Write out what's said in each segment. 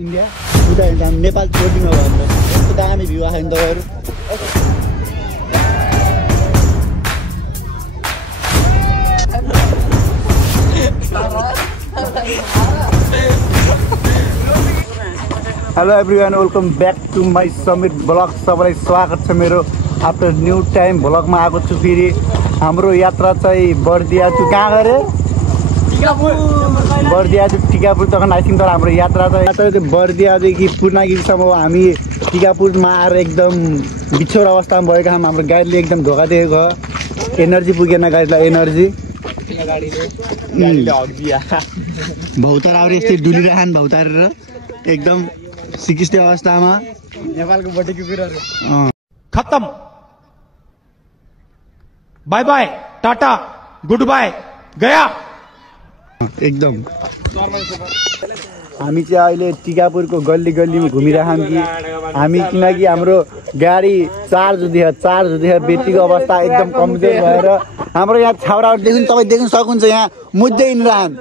India उता नेपाल छोडिदिनु हो भने यस्तो दामी भ्यू आयो नि तपाईँहरू। Hello everyone, welcome back to my summit blog. सबैलाई स्वागत छ मेरो आफ्टर न्यू टाइम भ्लगमा आएको छु। फेरि हाम्रो यात्रा चाहिँ बर्दिया टु कहाँ गरे बर्दिया टु टिकापुर तक आइथिङ। तर हाम्रो यात्रा चाहिँ बर्दियादेखि पूर्णागिरीसम्म हो। हामी टिकापुरमा आएर एकदम बिछोड अवस्थामा भएको हाम्रो गाडीले एकदम धोका दिएको। एनर्जी पुगेन गाडीलाई, एनर्जी भौतार आएर यस्तै डुलिरहन् भौतारेर एकदम सिकिस्ते अवस्थामा। नेपालको बटेको कुराहरू खत्म, bye bye tata good bye गया एकदम। हामी चाहिँ अहिले टिकापुरको गल्ली गल्लीमा घुमिरहेछौँ कि हामी, किनकि हाम्रो गाडी चार्ज हुँदैछ ब्याट्रीको अवस्था एकदम कमजोर भएर हाम्रो यहाँ छाउराहरू तपाईँ देख्न सक्नुहुन्छ। यहाँ मुद्दै हिँडिरहन्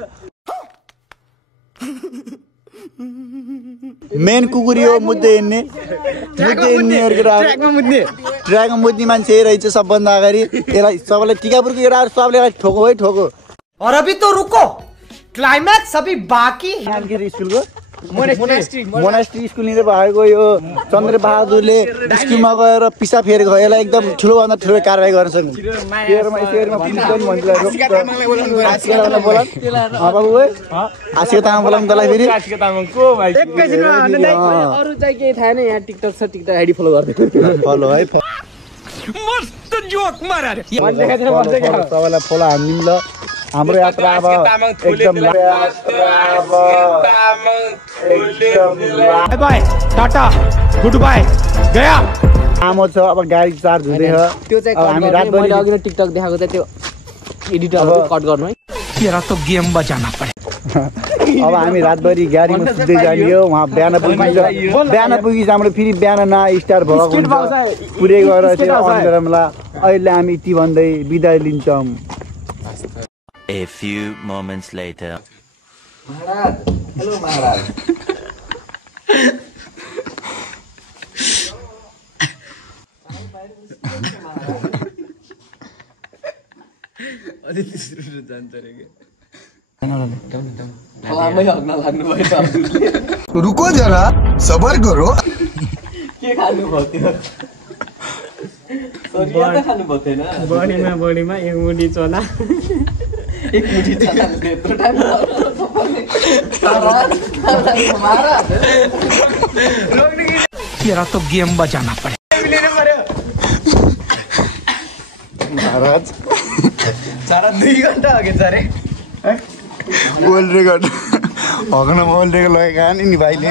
मेन कुकुरी हो, मुद्दै हिँड्ने ट्र्याकमा मुद्ने मान्छे रहेछ सबभन्दा अगाडि। यसलाई सबैलाई टिकापुरको केटाहरू सबले ठोको है ठोको। और अभी तो रुको, क्लाइमैक्स अभी बाकी है। स्कुलको मोनास्ट्री स्कुल निर भएको यो चन्द्रबहादुरले स्कुलमा गएर पिसा फेरेको हो। यसलाई एकदम ठुलोभन्दा ठुलो कारवाही गर्न सक्छ। आशिका तामाङ बोलाउँ तँलाई फेरि फलो है। सबैलाई फलो हान्दिउँ ल। हाम्रो यात्रा अब एकदम bye bye tata good bye गया आमो छ। अब गाडी चार्ज हुँदैछ। त्यो चाहिँ हामी रातभरि अघि नै टिकटक देखाएको चाहिँ त्यो एडिटरहरु कट गर्नु है। तेरा तो गेम बजाना पड़े। अब हामी रातभरि गाडीमा सुत्दै जाने हो। वहाँ बिहान पुगिन्छ हाम्रो फेरि बिहान न स्टार्ट भएको हुन्छ पुरै गएर चाहिँ अन्धेरामा। अहिले हामी यति भन्दै बिदा लिन्छौँ। A few moments later. महाराज, हेलो महाराज। रुको जरा, सबर करो। के खानु भयो त्यो? सरिया त खानु भयो थिएन। बडीमा एक मुठी चना, एक मुठी चना त्यत्रो टाइम महाराज तेरा तो गेम बजाना पड़े। महाराज सारा 2 घण्टा अघि सारे वर्ल्ड रेकर्ड हगन वर्ल्ड रेकर्ड लगेका नि भाइले।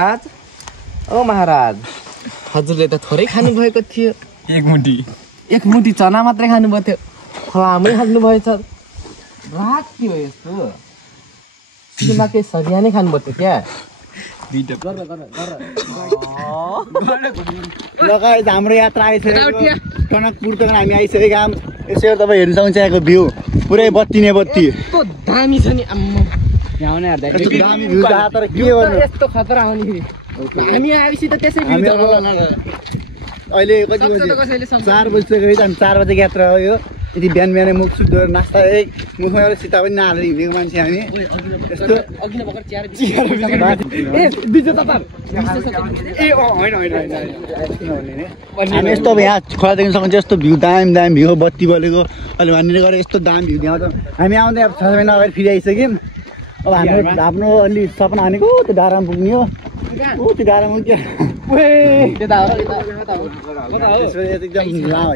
आज ओ महाराज, हजुरले त थोरै खानु भएको थियो। एक मुठी चना मात्रै खानु भएको थियो। फलामै खानु भएछ। रात के हो यस्तो? सिमा के सरिया नै खानु भएको थियो क्या? लगायत हाम्रो यात्रा आइसकेको टनकपुर तक हामी आइसकेका छौँ। यसो तपाईँ हेर्न सक्नुहुन्छ यहाँको भ्यू पुरै बत्ती नै बत्ती। यस्तो दामी छ नि आम्मा। यहाँ आउने हेर्दा यस्तो दामी भ्यू छ। तर के गर्नु, यस्तो खतरा आउने फेरि हामी आएपछि त त्यसै हामी अहिले कति बजी 4 बजिसकेको छ। हामी 4 बजेको यात्रा हो यो। यदि बिहान बिहानै मुख सुध गरेर नास्ता मुखमा एउटा सिता पनि नहालेर हिँडेको मान्छे हामी। यस्तो हामी यस्तो अब यहाँ खोला देख्न सक्नुहुन्छ। यस्तो भ्यू दामी भ्यू हो, बत्ती बलेको। अहिले भनेर गएर यस्तो दामी भ्यू देखाउँछ। हामी आउँदै अब 6 महिना अगाडि फेरि आइसक्यौँ। अब हाम्रो अलि सपना भनेको त्यो डाँडामा पुग्ने हो। त्यो डाँडामा क्या एकदम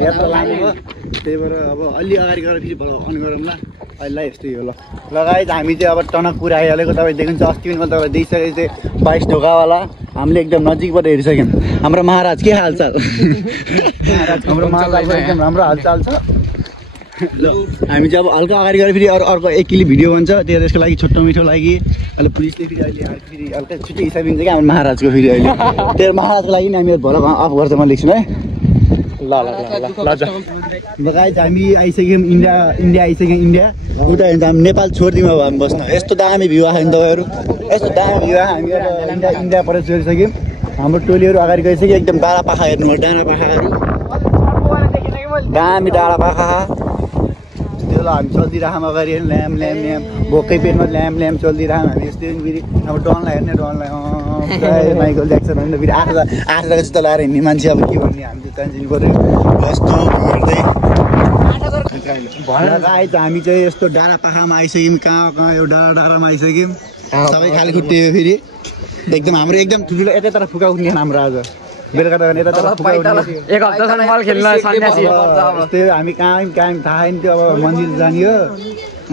यात्रा लाने हो। त्यही भएर अब अलि अगाडि गएर फेरि भ्लग अन गरौँ ल। अहिले यस्तै हो ल। लगायत हामी चाहिँ अब टनकपुर आइहालेको तपाईँ देख्नुहुन्छ। अस्ति पनि तपाईँलाई देखिसकेको थिएँ 22 ढोकावाला। हामीले एकदम नजिकबाट हेरिसक्यौँ। हाम्रो महाराज के हालचाल? हाम्रो महाराज एकदम राम्रो हालचाल छ। ल हामी चाहिँ अब हल्का अगाडि गएर फेरि अर्को 1 किलो भिडियो भन्छ। त्यसको लागि छोटो मिठो लागि अहिले पुलिसले फेरि अहिले फेरि हल्का छुट्टै हिसाब दिन्छ क्या हाम्रो महाराजको। फेरि अहिले त्यो महाराजको लागि नि हामी भ्लग अफ गर्छ म लेख्छु है। गाइज हामी आइसक्यौँ इन्डिया आइसक्यौँ इन्डिया उता हिँड्दा हामी नेपाल छोडिदिउँ अब हामी बस्न यस्तो दामी भ्यू आयो नि तपाईँहरू यस्तो दामी भ्यू आयो हामी अब इन्डियाबाट छोडिसक्यौँ हाम्रो टोलीहरू अगाडि गइसक्यो एकदम डाँडा पाखा हेर्नु डाँडा पाखाहरू दामी डाँडा पाखा त्यो हामी चल्दिरहेछौँ अगाडि ल्याम ल्याम ल्याम भोकै पेटमा ल्याम ल्याम चल्दिरहेछौँ हामी यस्तै फेरि अब डनलाई हेर्ने डनलाई माइकल ज्याक्सन होइन फेरि आठ जस्तो लगाएर हिँड्ने मान्छे अब के भन्ने हामी त टेन्सन पऱ्यो यस्तो हेर्दै आएछ हामी चाहिँ यस्तो डाँडा पाखामा आइसक्यौँ कहाँ यो डाँडामा आइसक्यौँ सबै खाली खुट्टे फेरि एकदम हाम्रो एकदम ठुल्ठुलो यतातिर फुका उठ्ने हाम्रो आज बेलुका त यतातिर फुका उठ्ने एक हप्तासम्म बल खेल्न सन्यासी त्यो हामी कहाँ थाहा छैन त्यो अब मन्दिर जाने हो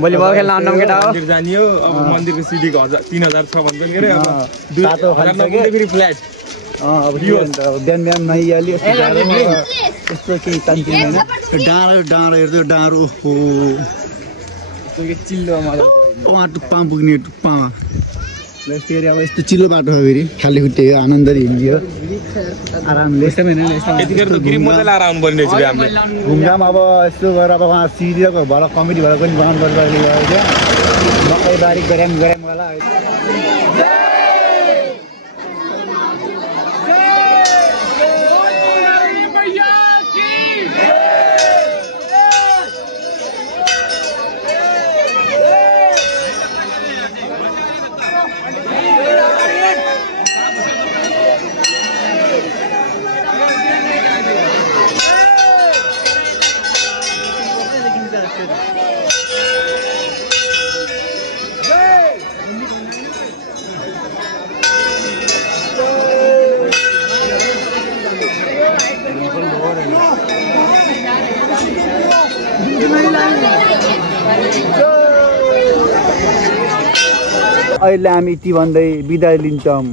भोलि बल खेल्न आउनु केटा हो जाने हो अब मन्दिरको सिडीको 3000 छ भन्छ नि के अरे तातो खाइसक्यो फेरि फ्ल्याट अब बिहान बिहान नहिहाल्यो यस्तो केही तान्थ्यो होइन डाँडो हेर्थ्यो डाँडो चिल्लो उहाँ टुप्पामा पुग्ने टुप्पामा यस्तो अब यस्तो चिल्लो बाटो हो फेरि खाली खुट्टे हो आनन्दले हिँडियो आरामले यतिखेर त ग्रिम मजा लाएर आउनु पर्ने रहेछ हामीले घुमघाम अब यस्तो गरेर अब उहाँ सिडिएको भएर कमिटी भएर पनि बनाउनु पर्छ मकै बारी गऱ्याम होला अहिले हामी यति भन्दै बिदा लिन्छौँ।